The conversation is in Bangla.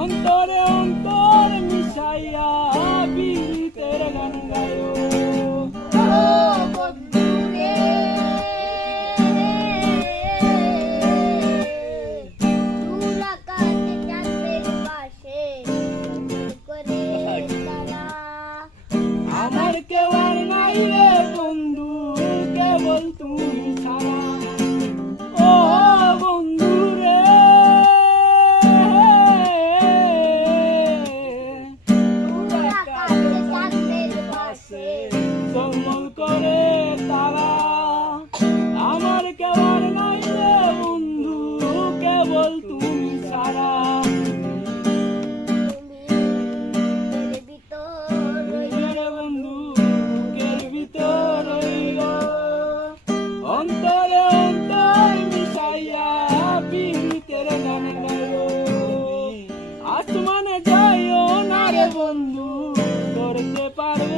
অন্তরে অন্তর মিশাইয়া বিরিতের গান গায়ো। আমার কেউ আর নাই রে বন্ধু, কেবল তুমি ছাড়া। ও বন্ধু রে, ঝলমল করে তারা। আমার কেউ আর নাই রে বন্ধু, কেবল তুমি ছাড়া। অন্তরে অন্তর মিশাইয়া বিরিতের গান গায়ো। আসমানে যাইও না রে বন্ধু, ধরতে পারবে